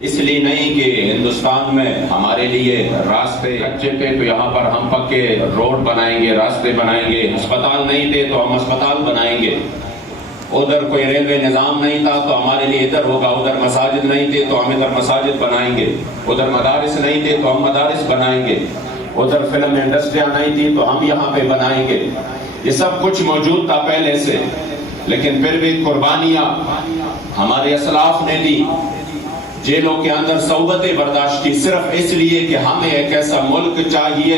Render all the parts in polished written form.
اس لیے نہیں کہ ہندوستان میں ہمارے لیے راستے اچھے تھے تو یہاں پر ہم پکے روڈ بنائیں گے، راستے بنائیں گے، ہسپتال نہیں تھے تو ہم ہسپتال بنائیں گے، ادھر کوئی ریلوے نظام نہیں تھا تو ہمارے لیے ادھر ہوگا، ادھر مساجد نہیں تھے تو ہم ادھر مساجد بنائیں گے، ادھر مدارس نہیں تھے تو ہم مدارس بنائیں گے، ادھر فلم انڈسٹریاں نہیں تھی تو ہم یہاں پہ بنائیں گے۔ یہ سب کچھ موجود تھا پہلے سے، لیکن پھر بھی قربانیاں ہمارے اسلاف نے دی، جیلوں کے اندر صحبتیں برداشت کی، صرف اس لیے کہ ہمیں ایک ایسا ملک چاہیے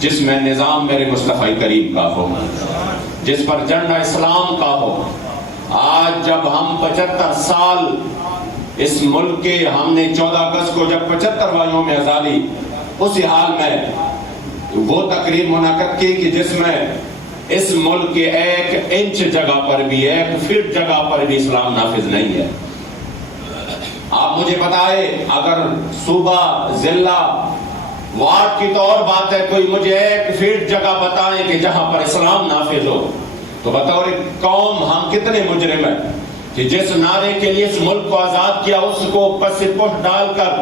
جس میں نظام میرے مصطفی کریم کا ہو، جس پر جھنڈا اسلام کا ہو۔ آج جب ہم 75 سال اس ملک کے، ہم نے 14 اگست کو جب 75واں یوم آزادی، اسی حال میں وہ تقریب منعقد کی کہ جس میں اس ملک کے 1 انچ جگہ پر بھی، 1 فٹ جگہ پر بھی اسلام نافذ نہیں ہے۔ آپ مجھے بتائے، اگر صوبہ، ضلع، وارڈ کی تو اور بات ہے، کوئی مجھے 1 فٹ جگہ بتائیں کہ جہاں پر اسلام نافذ ہو، تو بطور قوم ہم کتنے مجرم ہیں کہ جس نعرے کے لیے اس ملک کو آزاد کیا اس کو پس پش ڈال کر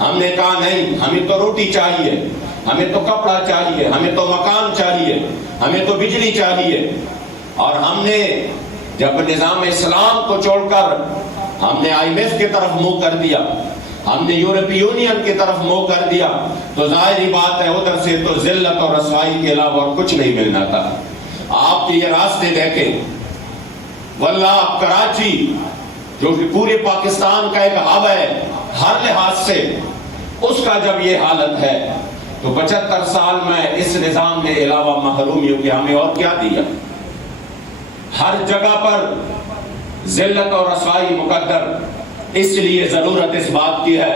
ہم نے کہا نہیں، ہمیں تو روٹی چاہیے، ہمیں تو کپڑا چاہیے، ہمیں تو مکان چاہیے، ہمیں تو بجلی چاہیے۔ اور ہم نے جب نظام اسلام کو چھوڑ کر ہم نے IMF کی طرف منہ کر دیا، ہم نے یورپی یونین کی طرف منہ کر دیا، تو ظاہری بات ہے ادھر سے تو ذلت اور رسوائی کے علاوہ اور کچھ نہیں ملنا تھا۔ آپ یہ راستے دیکھیں، واللہ کراچی جو کہ پورے پاکستان کا ایک ہب ہے ہر لحاظ سے، اس کا جب یہ حالت ہے تو 75 سال میں اس نظام نے علاوہ محرومیوں کے ہمیں اور کیا دیا؟ ہر جگہ پر ذلت اور رسوائی مقدر۔ اس لیے ضرورت اس بات کی ہے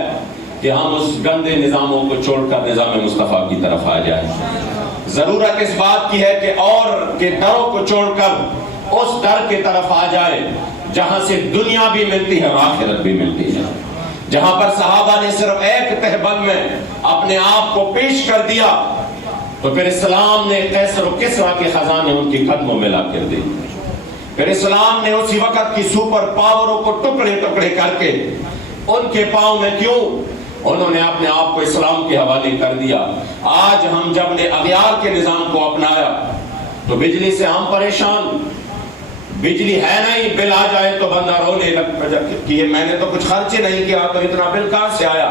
کہ ہم اس گندے نظاموں کو چھوڑ کر نظام مصطفیٰ کی طرف آ جائیں۔ ضرورت اس بات کی ہے کہ اور کے دروں کو چھوڑ کر اس در کی طرف آ جائے جہاں سے دنیا بھی ملتی ہے اور آخرت بھی ملتی ہے، جہاں پر صحابہ نے صرف ایک تہبند میں اپنے آپ کو پیش کر دیا تو پھر اسلام نے قیصر و کسریٰ کے خزانے ان کی قدموں میں لا کر دی، پھر اسلام نے اسی وقت کی سپر پاوروں کو ٹکڑے ٹکڑے کر کے ان کے پاؤں میں کیوں انہوں نے اپنے آپ کو اسلام کے حوالے کر دیا۔ آج ہم جب نے اغیار کے نظام کو اپنایا تو بجلی سے ہم پریشان، بجلی ہے نہیں، بل آ جائے تو بندہ رونے لگ کہ میں نے تو کچھ خرچ نہیں کیا تو اتنا بل کہاں سے آیا؟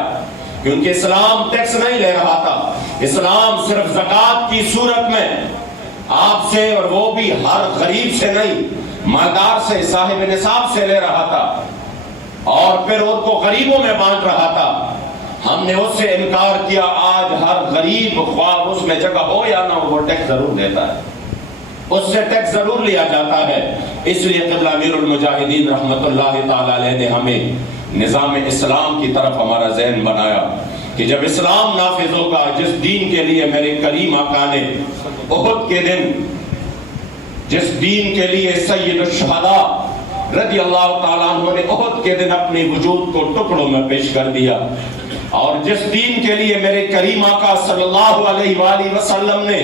کیونکہ اسلام ٹیکس نہیں لے رہا تھا، اسلام صرف زکوٰۃ کی صورت میں آپ سے، اور وہ بھی ہر غریب سے نہیں، مالدار سے، صاحب نصاب سے لے رہا تھا اور پھر ان کو غریبوں میں بانٹ رہا تھا۔ ہم نے اس سے انکار کیا، آج ہر غریب خواہ اس میں جگہ ہو یا نہ ہو وہ ٹیکس ضرور دیتا ہے، اس سے ٹیکس ضرور لیا جاتا ہے۔ اس لیے قبلہ امیر المجاہدین رحمت اللہ تعالی علیہ نے ہمیں نظام اسلام کی طرف ہمارا ذہن بنایا کہ جب اسلام نافذ ہوگا، جس دین کے لیے میرے کریم آقا نے احد کے دن، جس دین کے لیے سید الشہداء رضی اللہ تعالیٰ عنہ نے احد کے دن اپنے وجود کو ٹکڑوں میں پیش کر دیا، اور جس دین کے لیے میرے کریم آقا صلی اللہ علیہ وآلہ وسلم نے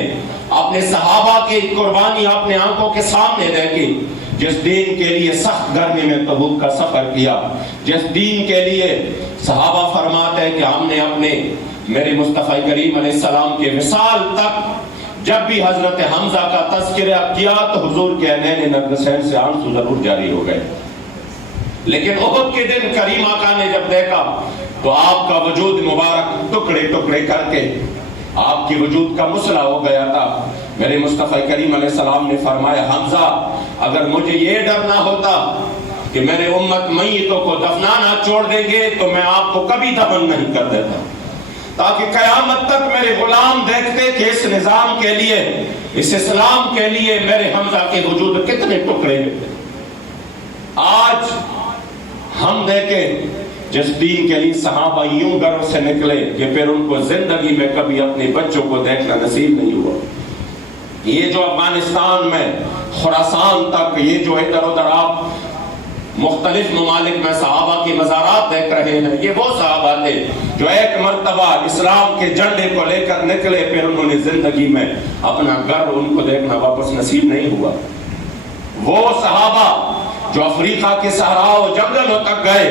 اپنے صحابہ کی قربانی اپنے آنکھوں کے سامنے دیکھی، جس دین کے لیے سخت گرمی میں تبوک کا سفر کیا، جس دین کے لیے صحابہ فرماتے ہیں کہ ہم نے اپنے میرے مصطفی کریم علیہ السلام کے وصال تک جب بھی حضرت حمزہ کا تذکرہ کیا تو حضور کے عینین نرگسین سے آنسو ضرور جاری ہو گئے، لیکن احد کے دن کریم آقا نے جب دیکھا تو آپ کا وجود مبارک ٹکڑے ٹکڑے کر کے آپ کی وجود کا مسئلہ ہو گیا تھا۔ میرے مصطفی کریم علیہ السلام نے فرمایا، حمزہ اگر مجھے یہ ڈر نہ ہوتا کہ میرے امت میتوں کو دفنانا چھوڑ دیں گے تو میں آپ کو کبھی دفن نہیں کر دیتا، تاکہ قیامت تک میرے غلام دیکھتے کہ اس نظام کے لیے، اس اسلام کے لیے میرے حمزہ کے وجود کتنے ٹکڑے ہیں۔ آج ہم دیکھیں جس دین کے لیے صحابہ یوں گھروں سے نکلے کہ پھر ان کو زندگی میں کبھی اپنے بچوں کو دیکھنا نصیب نہیں ہوا۔ یہ جو افغانستان میں خراسان تک، یہ جو ادھر ادھر آپ مختلف ممالک میں صحابہ کی مزارات دیکھ رہے ہیں، یہ وہ صحابہ تھے جو ایک مرتبہ اسلام کے جھنڈے کو لے کر نکلے، پھر انہوں نے زندگی میں اپنا گھر ان کو دیکھنا واپس نصیب نہیں ہوا۔ وہ صحابہ جو افریقہ کے صحراؤں و جنگلوں تک گئے،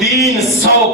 300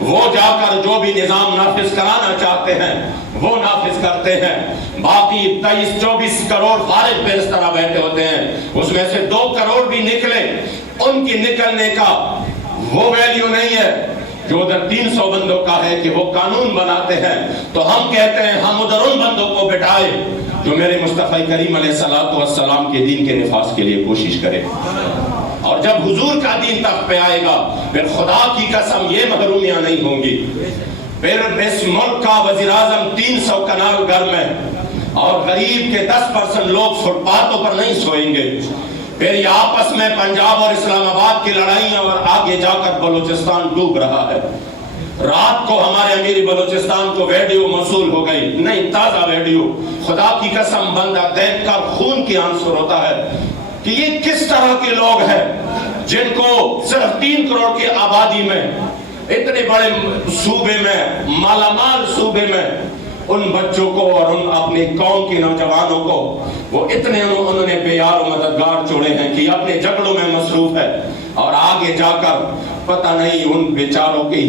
وہ جا کر جو بھی نظام نافذ کرانا چاہتے ہیں وہ نافذ کرتے ہیں. باقی 23-24 کروڑ فارغ پہ اس طرح بیٹھے ہوتے ہیں. اس میں سے 2 کروڑ بھی نکلے, ان کی نکلنے کا وہ ویلیو نہیں ہے جو ادھر 300 بندوں کا ہے کہ وہ قانون بناتے ہیں. تو ہم کہتے ہیں ہم ادھر ان بندوں کو بٹھائے جو میرے مصطفی کریم علیہ السلام کے دین کے نفاذ کے لیے کوشش کرے. اور جب حضور کا دین تخت پہ آئے گا پھر خدا کی قسم یہ محرومیاں نہیں ہوں گی. پھر اس ملک کا وزیر اعظم 300 کنال گھر میں اور غریب کے 10% لوگ فٹ پاتھوں پر نہیں سوئیں گے. پھر یہ آپس میں پنجاب اور اسلام آباد کی لڑائیاں اور آگے جا کر بلوچستان ڈوب رہا ہے. رات کو ہمارے امیر بلوچستان کو ویڈیو موصول ہو گئی, نہیں تازہ ویڈیو, خدا کی قسم بندہ دیکھ کر خون کی آنسر ہوتا ہے کہ یہ کس طرح کے لوگ ہیں جن کو صرف 3 کروڑ کی آبادی میں, اتنے بڑے صوبے میں, مالا مال صوبے میں, ان بچوں کو اور ان اپنی قوم کے نوجوانوں کو وہ اتنے انہوں نے بے یار و مددگار چھوڑے ہیں کہ اپنے جھگڑوں میں مصروف ہے. اور آگے جا کر پتہ نہیں ان بیچاروں کی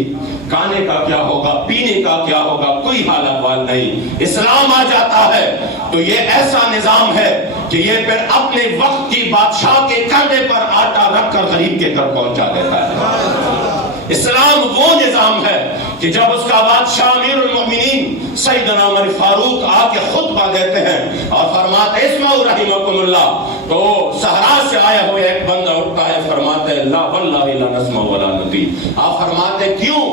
کھانے کا کیا ہوگا, پینے کا کیا ہوگا, کوئی حال احوال نہیں. اسلام آ جاتا ہے تو یہ ایسا نظام ہے کہ یہ پھر اپنے وقت کی بادشاہ کے کندھے پر آٹا رکھ کر غریب کے گھر پہنچا دیتا ہے. اسلام وہ نظام ہے کہ جب اس کا بادشاہ امیر المؤمنین سیدنا عمر فاروق آ کے خطبہ دیتے ہیں اور فرماتے اسمعوا رحمکم اللہ, تو صحرا سے آیا ہوئے ایک بندہ اٹھتا ہے, فرماتے لا واللہ لا نسمع ولا نطیع. آپ فرماتے کیوں؟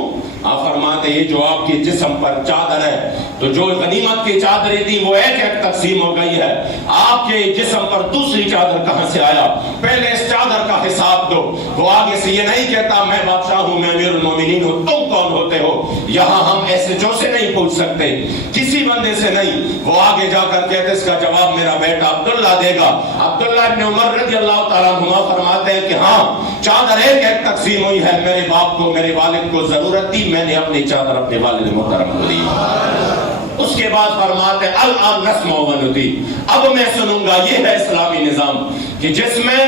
آپ فرماتے یہ جو آپ کے جسم پر چادر ہے, تو جو غنیمت کی چادریں تھی وہ ایک ایک تقسیم ہو گئی ہے, آپ کے جسم پر دوسری چادر کہاں سے آیا؟ پہلے اس چادر کا حساب دو. وہ آگے سے یہ نہیں کہتا میں بادشاہ ہوں, میں امیر المومنین ہوں, تم کون ہوتے ہو؟ یہاں ہم ایسے جو سے نہیں پوچھ سکتے, کسی بندے سے نہیں. وہ آگے جا کر کہتے اس کا جواب میرا بیٹا عبداللہ دے گا. عبداللہ ابن عمر رضی اللہ تعالیٰ عنہما فرماتے ہیں کہ ہاں چادر ایک ایک تقسیم ہوئی ہے, میرے باپ کو میرے والد کو ضرورت تھی, میں نے اپنی چادر اپنے والد محترم کو دی. اس کے بعد فرماتے الان نسمع و نطیع, اب میں سنوں گا. یہ ہے اسلامی نظام کہ جس میں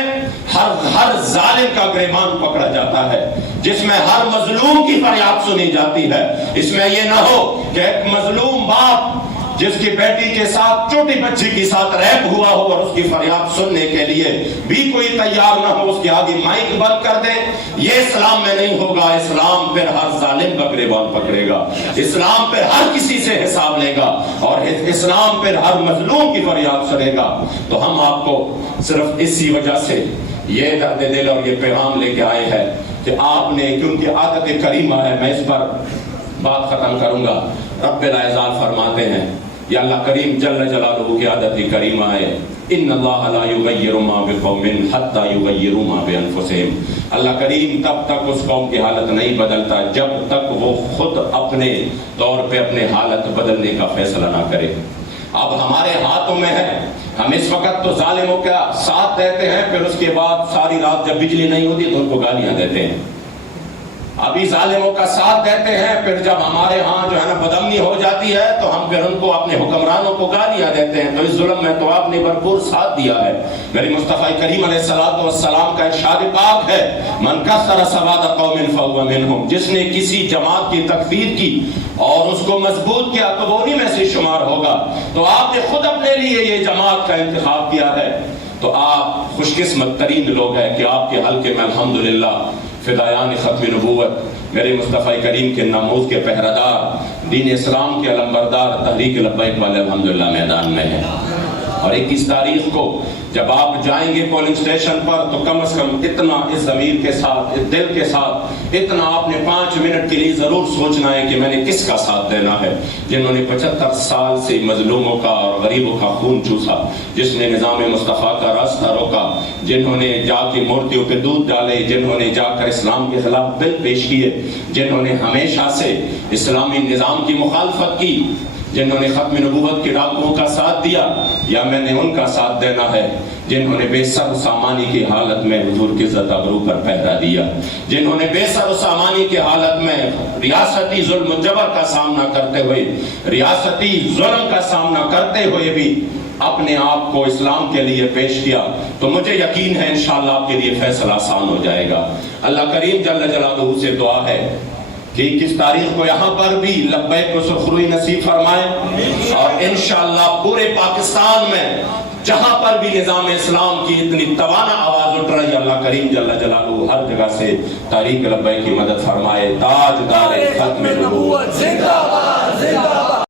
ہر ظالم کا گریبان پکڑا جاتا ہے, جس میں ہر مظلوم کی فریاد سنی جاتی ہے. اس میں یہ نہ ہو کہ ایک مظلوم باپ جس کی بیٹی کے ساتھ چھوٹی بچی کے ساتھ ریپ ہوا ہو اور اس کی فریاد سننے کے لیے بھی کوئی تیار نہ ہو, اس کے آگے مائک بند کر دے. یہ اسلام میں نہیں ہوگا. اسلام پھر ہر ظالم کا گریبان پکڑے گا, اسلام پھر ہر کسی سے حساب لے گا, اور اسلام پھر ہر مظلوم کی فریاد سنے گا. تو ہم آپ کو صرف اسی وجہ سے یہ درد دل اور یہ پیغام لے کے آئے ہیں کہ آپ نے, کیونکہ عادت کریمہ ہے, میں اس پر بات ختم کروں گا. رب العزت فرماتے ہیں, یا اللہ کریم جل جلالہ کی عادت کریمہ ہے, ان اللہ لا یغیر ما بقوم حتی یغیروا ما بانفسہم. اللہ کریم تب تک اس قوم کی حالت نہیں بدلتا جب تک وہ خود اپنے طور پہ اپنے حالت بدلنے کا فیصلہ نہ کرے. اب ہمارے ہاتھوں میں ہے. ہم اس وقت تو ظالموں کا ساتھ دیتے ہیں, پھر اس کے بعد ساری رات جب بجلی نہیں ہوتی تو ان کو گالیاں دیتے ہیں. ابھی ظالموں کا ساتھ دیتے ہیں, پھر جب ہمارے ہاں جو ہے نا بدامنی ہو جاتی ہے تو ہم پھر ان کو اپنے حکمرانوں کو گالیاں دیتے ہیں. تو اس ظلم میں تو آپ نے بھرپور ساتھ دیا ہے. میرے مصطفی کریم علیہ السلام کا ارشاد پاک ہے, من کثر سواد قوم فهو منهم, جس نے کسی جماعت کی تکفیر کی اور اس کو مضبوط کیا تو وہ انہی میں سے شمار ہوگا. تو آپ نے خود اپنے لیے یہ جماعت کا انتخاب کیا ہے, تو آپ خوش قسمت ترین لوگ ہیں کہ آپ کے حلقے میں الحمدللہ فدایان ختم نبوت, میرے مصطفی کریم کے ناموز کے پہرادار, دین اسلام کے علمبردار, تحریک لبیک والے الحمدللہ میدان میں ہیں. اور 21 تاریخ کو جب آپ جائیں گے پولنگ سٹیشن پر تو کم از کم اتنا اس ضمیر کے ساتھ, اس دل کے ساتھ, اتنا آپ نے 5 منٹ کے لیے ضرور سوچنا ہے کہ میں نے کس کا ساتھ دینا ہے. جنہوں نے 75 سال سے مظلوموں کا اور غریبوں کا خون چوسا, جس نے نظام مصطفیٰ کا راستہ روکا, جنہوں نے جا کے مورتیوں پہ دودھ ڈالے, جنہوں نے جا کر اسلام کے خلاف بل پیش کیے, جنہوں نے ہمیشہ سے اسلامی نظام کی مخالفت کی, جنہوں نے ختم نبوت کے ڈاکوؤں کا ساتھ دیا, یا میں نے ان کا ساتھ دینا ہے جنہوں نے بے سر و سامانی کی حالت میں حضور کی عزت ابرو پر پہرا دیا, جنہوں نے بے سر و سامانی کی حالت میں ریاستی ظلم و جبر کا سامنا کرتے ہوئے, ریاستی ظلم کا سامنا کرتے ہوئے بھی اپنے آپ کو اسلام کے لیے پیش کیا. تو مجھے یقین ہے انشاءاللہ آپ کے لیے فیصلہ آسان ہو جائے گا. اللہ کریم جل جلالہ سے دعا ہے کہ کس تاریخ کو یہاں پر بھی لبیک و سرخروئی نصیب فرمائے، اور انشاءاللہ پورے پاکستان میں جہاں پر بھی نظام اسلام کی اتنی توانا آواز اٹھ رہی ہے، اللہ کریم جل جلالہ ہر جگہ سے تحریک لبیک کی مدد فرمائے، تاجدار